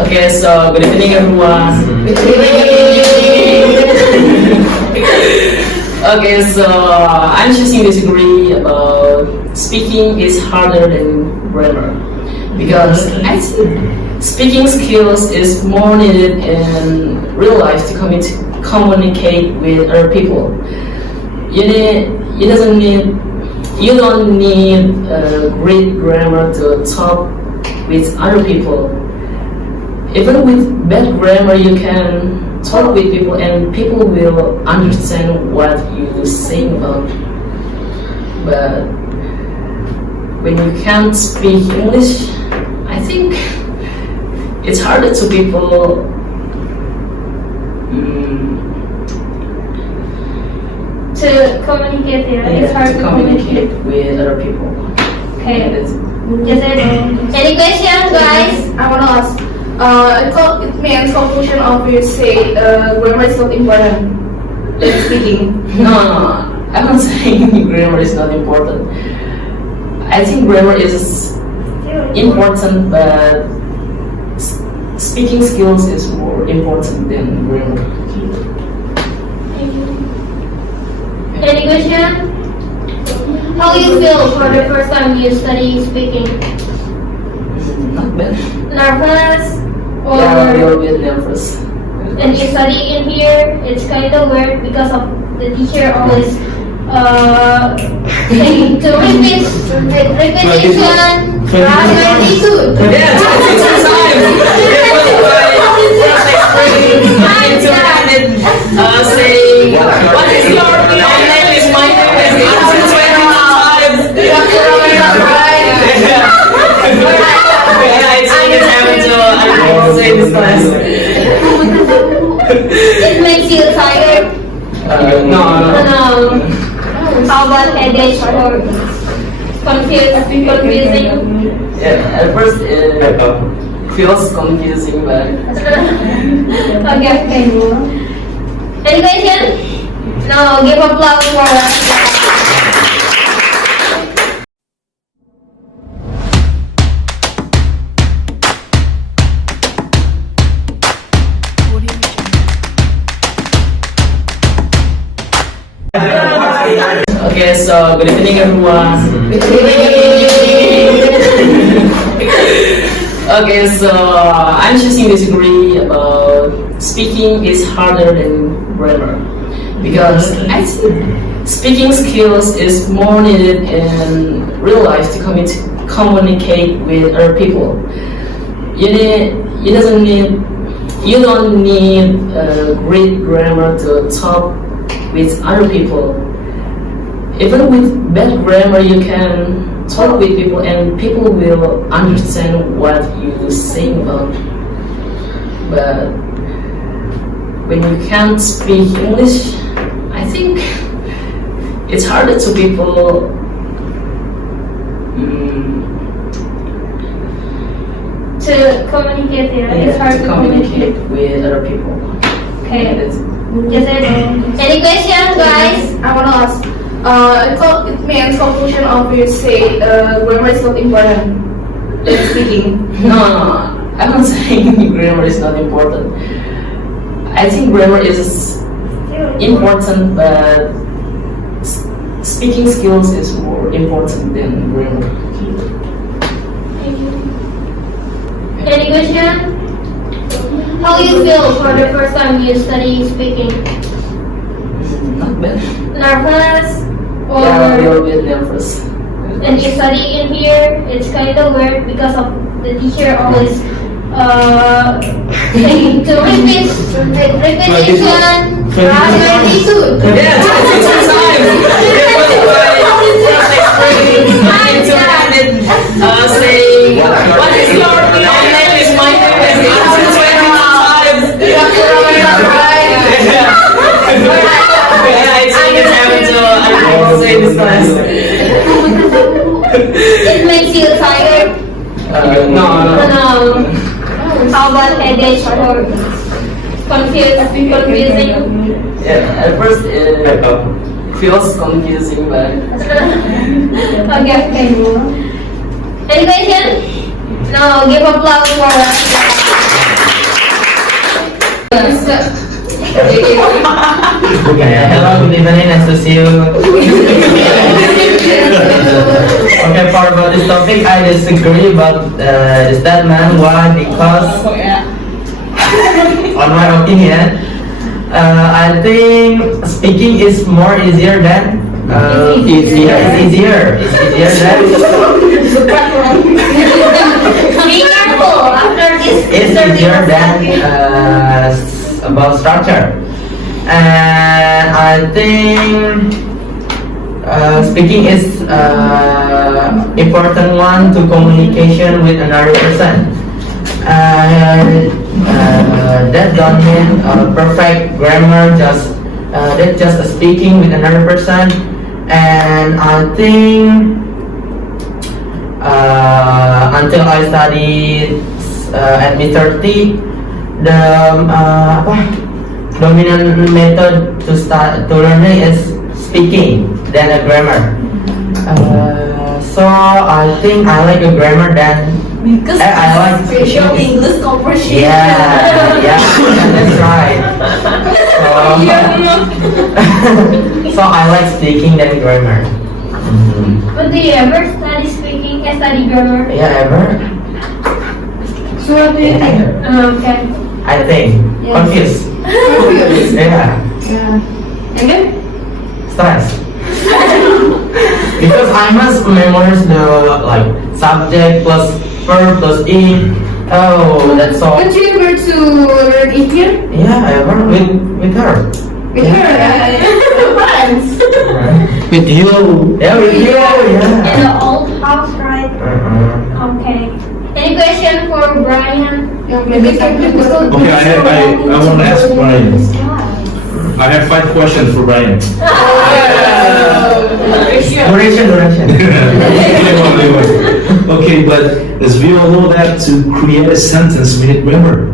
Okay, so good evening everyone. Okay, so I'm choosing this degree about speaking is harder than grammar because I think speaking skills is more needed in real life to communicate with other people. You don't need great grammar to talk with other people. Even with bad grammar, you can talk with people and people will understand what you're saying about. But when you can't speak English, I think it's harder to people to communicate. It's hard to communicate with other people. Okay. Yeah, Any questions, guys? I want to ask. It means conclusion of you say grammar is not important than speaking. No, I'm not saying grammar is not important. I think grammar is important, but speaking skills is more important than grammar. Any question? How do you feel for the first time you study speaking? Not bad. Nervous? Or Yeah, a little bit nervous. and you study in here, it's kind of weird because of the teacher always saying to repeat, like repetition, gratitude. Yeah, 22 times. Saying, what is your name? Is my name? Is 22 times. I say this class. It makes you tired. No. How about headache or confusing? Yeah, at first it feels confusing, but Okay. Any question? No, give applause for us. okay, so good evening everyone. Okay, so I'm choosing this degree about speaking is harder than grammar because I think speaking skills is more needed in real life to communicate with other people. You don't need great grammar to talk with other people. Even with bad grammar, you can talk with people and people will understand what you're saying about. But when you can't speak English, I think it's harder to people to communicate. It's hard to communicate with other people. Okay. Yeah, Any questions, guys? I want to ask. It means conclusion of you say grammar is not important than speaking. No, I'm not saying grammar is not important. I think grammar is important, but speaking skills is more important than grammar. Any question? How do you feel for the first time you study speaking? Not bad. Nervous? Or Yeah, a little bit nervous. and you study in here, it's kind of weird because of the teacher always saying to repeat, like repetition, gratitude. Yeah, 22 times. Saying, what is your name? Is my name? Is 22 times. I say this class. It makes you tired. No. How about headache or confusing? Yeah, at first it feels confusing, but Okay. Any question? No, give applause for us. Hello, good evening, nice to see you. Okay, for about this topic, I disagree about the statement. Why? Because, on my opinion, I think speaking is more easier than It's easier than Be careful after this. it's easier than about structure. And I think speaking is important one to communication with another person. That don't mean perfect grammar, just that's just speaking with another person. And I think until I studied at Mr. T, the dominant method to learning is speaking than a grammar. So I think I like a grammar than Because I like special English conversation. yeah, that's right. So I like speaking than grammar. But do you ever study speaking and study grammar? Yeah, ever? So what do you think? Okay. I think Yes. confused. Confused. Yeah, Yeah. And then? stress. Because I must memorize the like subject plus verb plus ing. Oh, that's all. But you ever to learn Indian? Yeah, ever with her. With her? Friends. With you. Yeah, with you. In Yeah. the old house, right? Okay. Any question for Brian? Yeah, maybe something Okay, I want to ask Brian. I have 5 questions for Brian. Duration. Okay, but as we all know that to create a sentence we need grammar.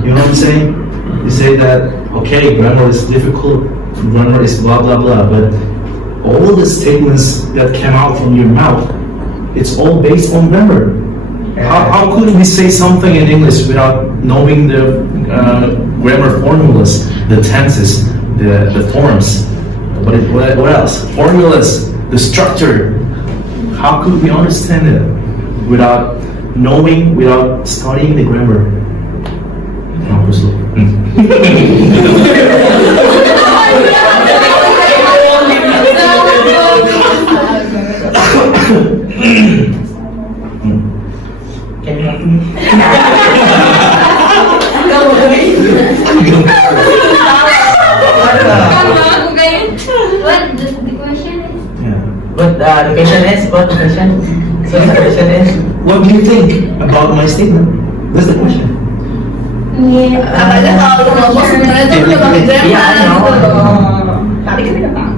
You know what I'm saying? You say that, okay, grammar is difficult, grammar is blah blah blah, but all the statements that came out from your mouth, it's all based on grammar. How could we say something in English without knowing the grammar formulas, the tenses, the forms? What else? Formulas, the structure. How could we understand it without knowing, without studying the grammar? Can you help me? What the question is? Yeah. What the question is? What the question? So the question is? What do you think about my statement? That's the question. Yeah. Makanya kalau lu ngomong sebenarnya tuh udah pakai grammar Iya, I know. gitu loh. Tadi kan udah tahu.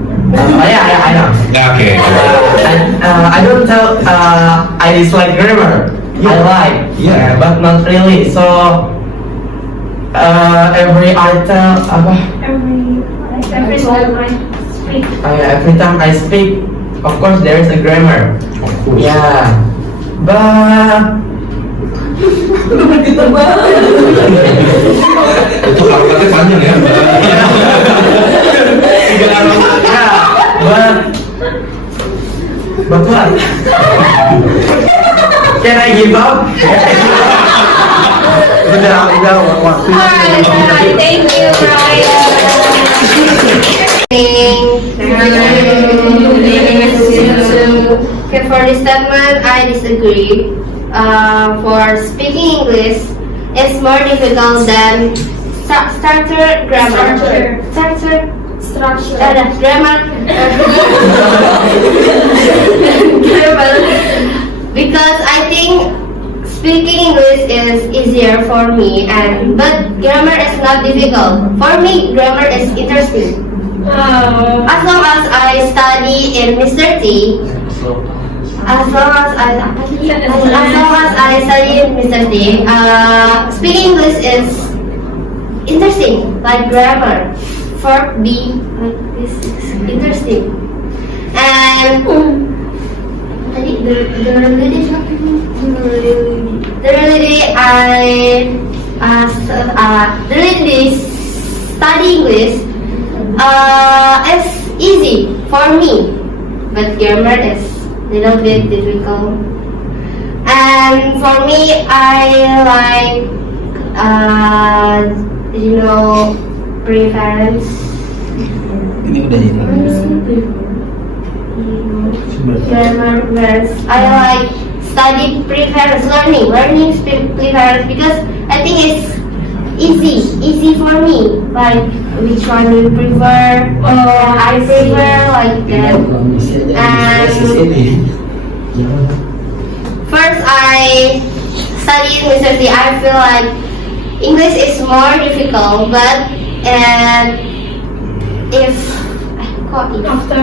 I know. Okay. I don't tell I dislike grammar. I like, Yeah. but not really. So every item, Every time I speak. every time I speak, of course there is a grammar. Of course. Yeah, but Gitu banget. Itu kata-kata panjang ya. yeah, but what? Can I give up? Udah waktu. Alright, thank you, Brian. Okay, for this statement, I disagree. For speaking English, it's more difficult than structure grammar. Structure. Grammar. Grammar. Because I think speaking English is easier for me, but grammar is not difficult. For me, grammar is interesting. Oh. As long as I study in Mr. T, as long as I study in Mr. T, speaking English is interesting, like grammar. Verb be like this is interesting. And the reality study English is easy for me, but grammar is a little bit difficult. And for me, I like preference. Ini udah ini. Grammar preference. I like study preference, learning preference, because I think it's easy for me. Like which one you prefer? I prefer like that. And first I study university. I feel like English is more difficult, but if after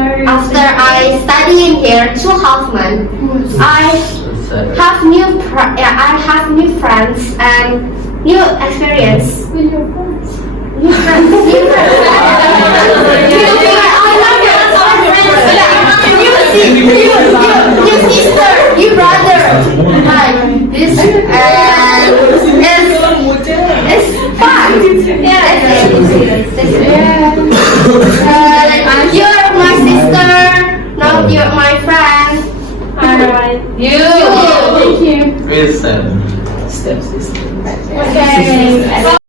I study in here 2.5 months, I have new friends and new experience. With your friends? New friends. New sister, new brother. Like this, and it's fun. You're my sister, now you're my friend. Alright. You. Thank you. Reason. Steps. Okay.